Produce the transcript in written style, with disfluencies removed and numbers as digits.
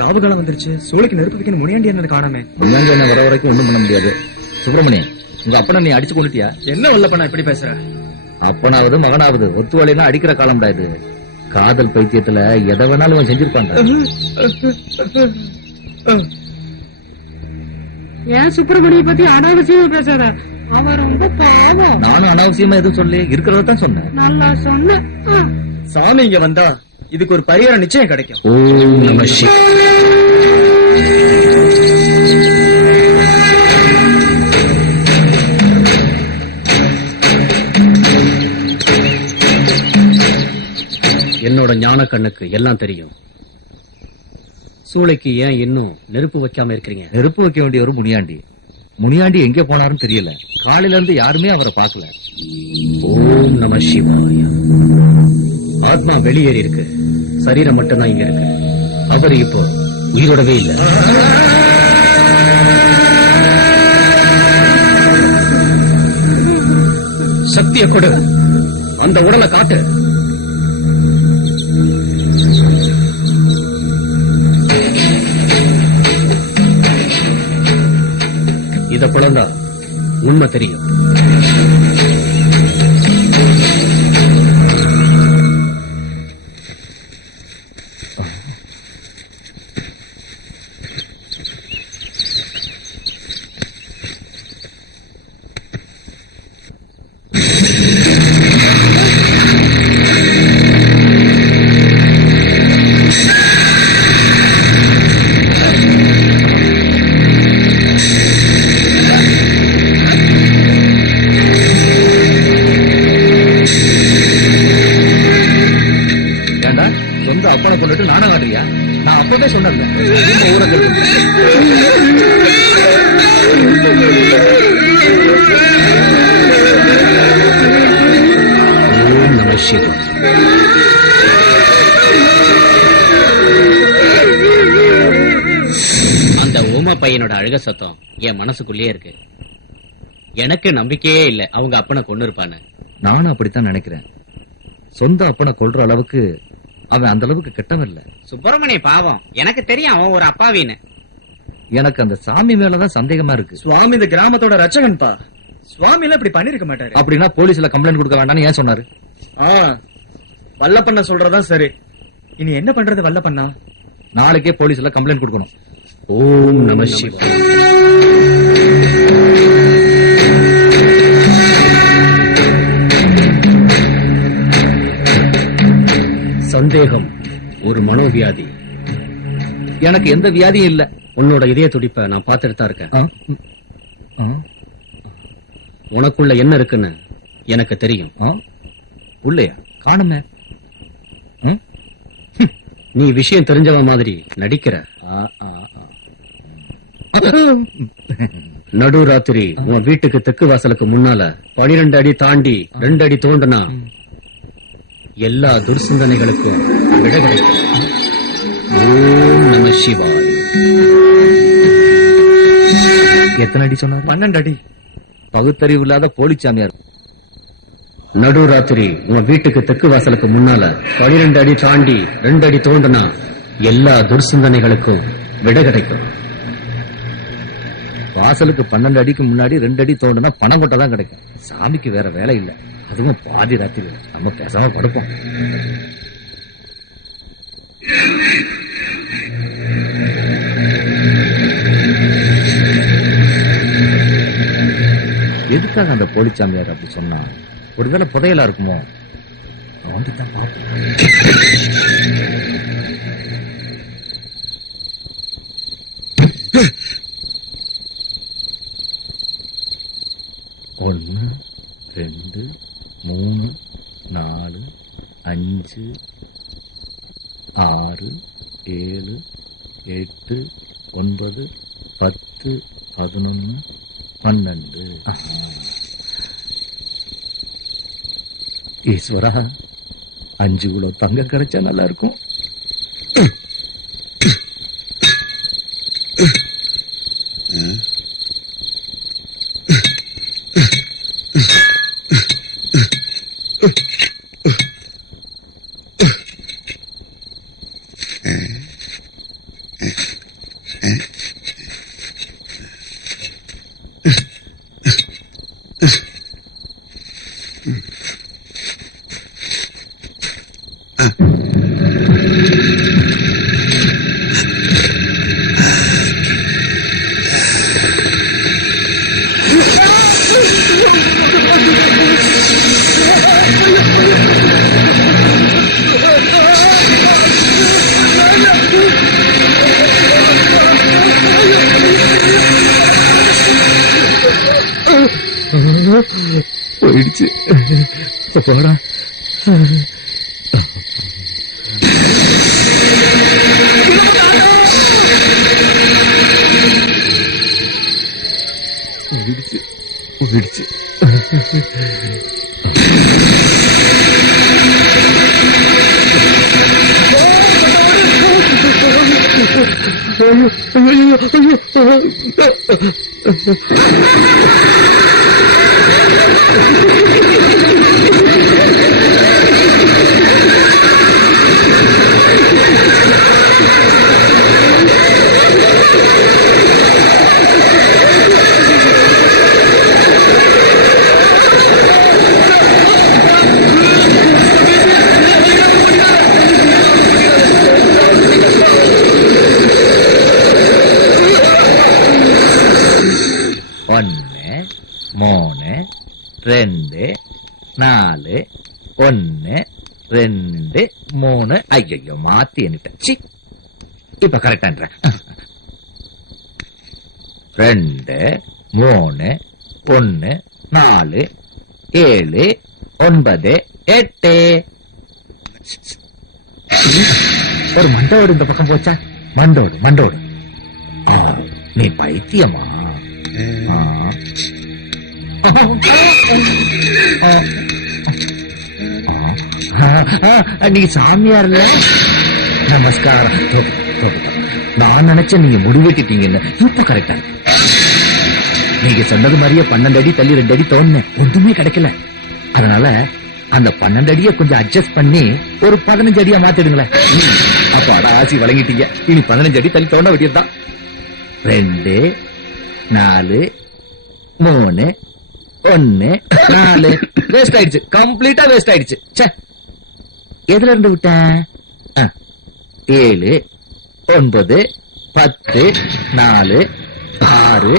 ராவுகாலம் வந்துருச்சு. சூளைக்கு நெருப்பு வைக்கணும். முனியாண்டி என்ன காணாமே. முனியாண்டி என்ன வர வரைக்கும் ஒண்ணும் பண்ண முடியாது. சுப்பிரமணியன், உங்க அப்பனை நீ அடிச்சு கொண்டுட்டியா? என்ன வல்லப்பண்ணா இப்படி பேசுற? அப்பனாவது மகனாவது ஒத்து வேலைனா அடிக்கிற காலம்டா இது. காதல் பைத்தியத்துல எதை வேணாலும் அவன் செஞ்சிருப்பாங்க. ஏன் சுப்பிரமணிய பத்தி அனாவசியமா பேசாத? அவர் ரொம்ப பாவம். நானும் அனாவசியமா எதுவும் சொல்லி இருக்கிறதான் சொன்னேன். நல்லா சொன்ன. சாமி இங்க வந்தா இதுக்கு ஒரு பரிகாரம் நிச்சயம் கிடைக்கும். ஓம் நம சிவாய. என்னோட ஞான கண்ணுக்கு எல்லாம் தெரியும். சூளைக்கு ஏன் இன்னும் நெருப்பு வைக்காம இருக்கிறீங்க? நெருப்பு வைக்க வேண்டிய ஒரு முனியாண்டி. முனியாண்டி எங்க போனாருன்னு தெரியல. காலையில இருந்து யாருமே அவரை பார்க்கல. ஓம் நம சிவாய. ஆத்மா வெளியேறி இருக்கு, சரீரம் மட்டும்தான் இங்க இருக்கு. அவர் இப்போ உயிரோடவே இல்லை. சக்திய கொடு, அந்த உடலை காட்டு. இத குழந்தா உண்மை தெரியும். அப்பனை கொண்டுட்டு நானும் ஆடுறியா? நான் அப்பவே சொன்னேன் ஊரை. ஓம் நம சிவாய. அந்த ஓம பையனோட அழுக சத்தம் என் மனசுக்குள்ளே இருக்கு. எனக்கு நம்பிக்கையே இல்ல அவங்க அப்பனை கொண்டு இருப்பான்னு. நானும் அப்படித்தான் நினைக்கிறேன். சொந்த அப்பனை கொல்ற அளவுக்கு அவன் அந்த அளவுக்கு கெட்டவன் இல்ல. சுப்பிரமணிய பாவம், எனக்கு தெரியும் அவன் ஒரு அப்பாவின்னு. எனக்கு அந்த சாமி மேலதான் சந்தேகமா இருக்கு. சுவாமி இந்த கிராமத்தோட ரட்சகன்பா. சுவாமி எல்லாம் இப்படி பண்ணிருக்க மாட்டாரு. அப்படின்னா போலீஸ்ல கம்ப்ளைண்ட் கொடுக்க வேண்டாம்னு ஏன் சொன்னாரு? வல்லப்பண்ண சொல்றதா சரி. இனி என்ன பண்றது வல்லப்பண்ணா? நாளைக்கே போலீஸ்ல கம்ப்ளைண்ட் கொடுக்கணும். ஓம் நம சிவாய. சந்தேகம் ஒரு மனோவியாதி. எனக்கு எந்த வியாதியும் இல்ல. உன்னோட இதய துடிப்ப நான் பார்த்துட்டு தான் இருக்கேன். உனக்குள்ள என்ன இருக்குன்னு எனக்கு தெரியும். உள்ளையா? காணுமே. நீ விஷயம் தெரிஞ்சவன் மாதிரி நடிக்கிற. நடுராத்திரி உன் வீட்டுக்கு தெற்கு வாசலுக்கு முன்னால 12 அடி தாண்டி 2 அடி தோண்டனா எல்லா துர்சிந்தனைகளுக்கும் விடை கிடைக்கும். ஓம் நம சிவாய. எத்தனை அடி சொன்னார்? 12 அடி. பகுத்தறிவு இல்லாத போலிச்சாமியார். நடுராத்திரி உன் வீட்டுக்கு தெற்கு வாசலுக்கு முன்னால 12 அடி தாண்டி 2 அடி தோண்டனா எல்லா துர்சிந்தனைகளுக்கும் விடை கிடைக்கும். வாசலுக்கு 12 அடிக்கு முன்னாடி 2 அடி தோண்டுனா பணம் கொட்ட தான் கிடைக்கும். சாமிக்கு வேற வேலை இல்ல. அதுவும் பாதி ராத்திரி. நம்ம பேசாம படுப்போம். எதுக்காக அந்த போலிச்சாமியார் அப்படி சொன்னா? ஒருவேளை புதையலா இருக்குமோ? தான் ஒன்னு 2 3 4 5 6 7 8 9 10 11 12. ஈஸ்வரா, 5 கிலோ தங்கம் கிடைச்சா நல்லா இருக்கும். போயிடுச்சு. போடா. போயிடுச்சு போயிடுச்சு. ஒன்னு 3 2 4 1 2 3. ஐயோ மாத்தி எண்ணிட்டேன். இப்ப கரெக்டான்ற. 2 3 1 4 7 9 8. ஒரு மண்டோடு இந்த பக்கம் போச்சா? மண்டோடு மண்டோடு. நீ பைத்தியமா? நீ சாமியார்ல? நமஸ்காரம். நான் நினைச்சேன் நீங்க முடிவெட்டிட்டீங்கன்னு. இப்ப கரெக்டா நீங்க சொன்னது மாதிரியே 12 அடி தள்ளி 2 அடி தோணுனேன். ஒன்றுமே கிடைக்கல. அதனால அந்த 12 அடியை கொஞ்சம் அட்ஜஸ்ட் பண்ணி ஒரு 15 அடியா மாத்திடுங்களேன். அப்ப ஆசி வழங்கிட்டீங்க. இனி 15 அடி தள்ளி தோண்ட வேண்டியதுதான். 2 4 3 1 4. வேஸ்ட் ஆயிடுச்சு. கம்ப்ளீட்டா வேஸ்ட் ஆயிடுச்சு. எதுல இருந்து விட்டேன்? 7 9 10 4 6